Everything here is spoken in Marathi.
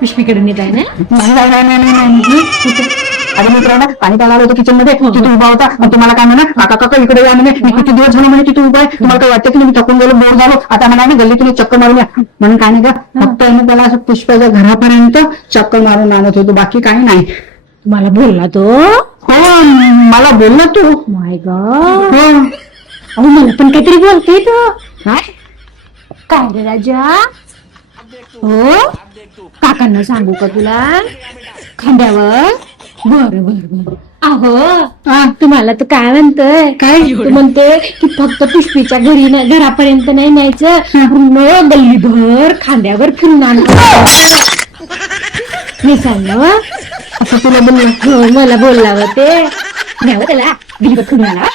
पिशवीकडे नेत आहे ना? अरे मित्रांनो, पाणी प्यायला आलो होतो किचन मध्ये, तिथे उभा होता. आणि तुम्हाला काय म्हणा, काका काका इकडे या म्हणे. मी किती दिवस झालो म्हणे तिथे उभा आहे. तुम्हाला काय वाटतं की मी थकून गेलो, बोर झालो, आता मला नाही गल्लीतून चक्कर मारून या म्हणून. काय नाही का, फक्त आहे ना त्याला असं पुष्पाच्या घरापर्यंत चक्कर मारून आणत होतो, बाकी काही नाही. तुम्हाला बोलला तो? हो, मला बोल ना तू. माय गॉड. हो, अहो मला पण काहीतरी बोलतोय तो. काय रे राजा? हो, काकांना सांगू का तुला? खांद्यावर. बर बर बर. अहो तुम्हाला तर काय म्हणतोय? काय? तू म्हणते की फक्त पुष्पीच्या घरी घरापर्यंत नाही न्यायचं, पूर्ण गल्लीभर खांद्यावर फिरून आणलं. मी सांगलं असं तुला बोललं? हो, मला बोलला ते न्यावं त्याला गल्लीभर फिरून आणा.